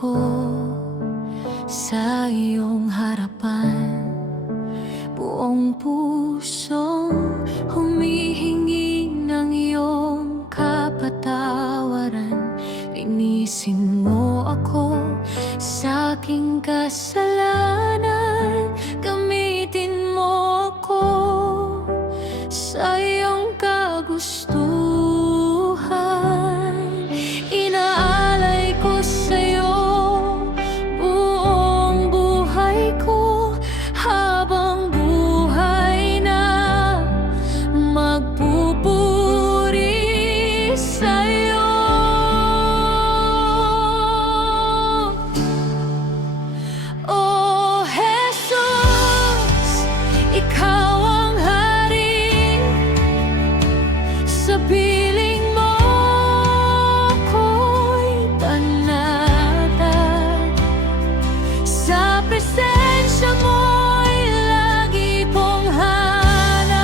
ako sa iyong harapan. Buong pusong humihingi ng iyong kapatawaran. Linisin mo ako sa aking kasalanan. Gamitin mo ako sa iyong kagustuhan. Inaalay ko sa'yo buong buhay ko, habang buhay na magpupuri sa'yo. Oh Jesus, ikaw ang hari. Sa piling mo ko'y panatag. Sa presensya mo'y lagi kong hanap.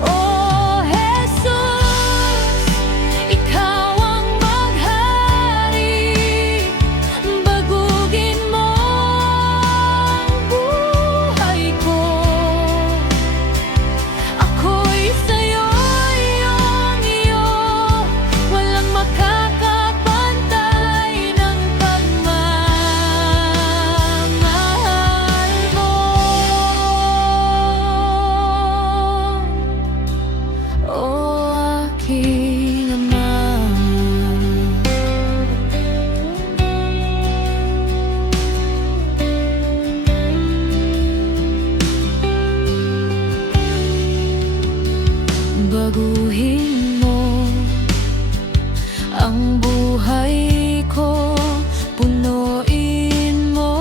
Oh Jesus, ikaw ang maghari. Bagugin mo ang buhay ko. Ako'y sa'yo, iyong-iyo. Walang makakapantay ng pagmamahal mo. O aking Ama, baguhin mo ang buhay ko. Punuin mo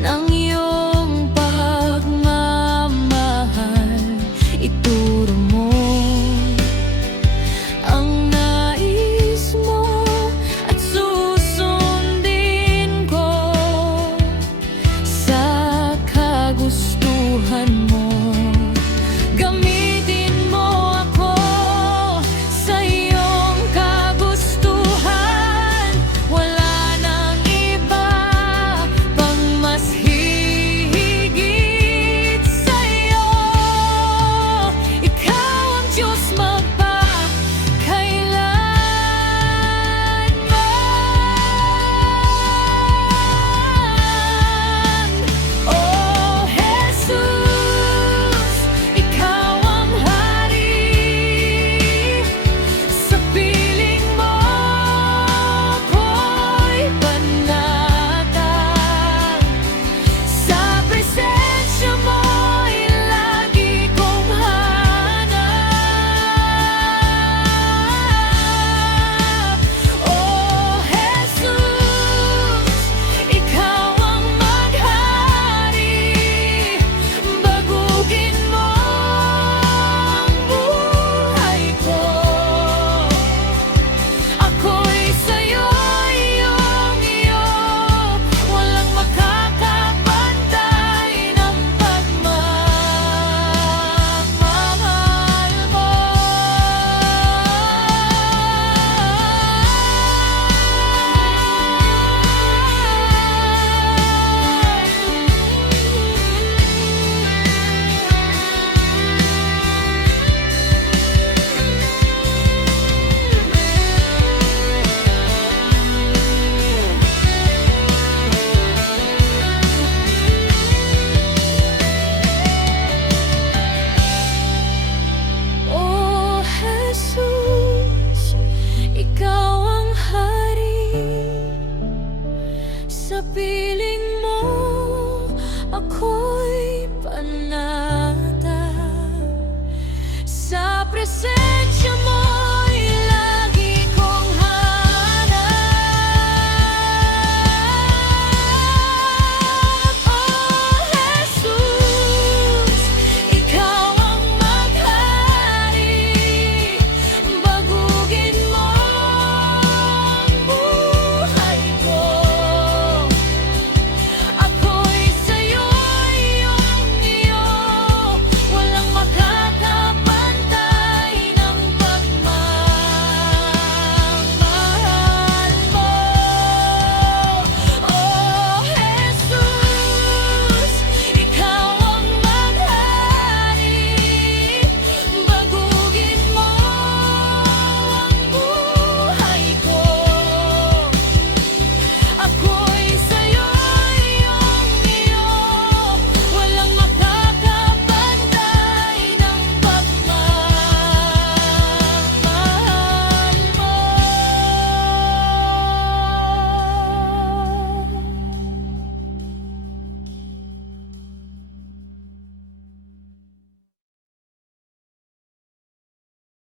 ng iyong pagmamahal. Ituro mo ang nais mo at susundin ko sa kagustuhan mo. Gamitin mo ako sa iyong kagustuhan. Wala nang iba pang mas hihigit sa'yo. Ikaw ang Diyos magpakailanman. Oh Jesus, ikaw ang hari. Sa piling mo ko'y panatag. Sa presensya mo'y lagi kong hanap. Oh Jesus, ikaw ang maghari. Bagugin mo ang buhay ko. Ako'y sa'yo, iyong-iyo. Walang makakapantay ng pagmamahal mo. Oh Jesus, ikaw ang hari. Sa piling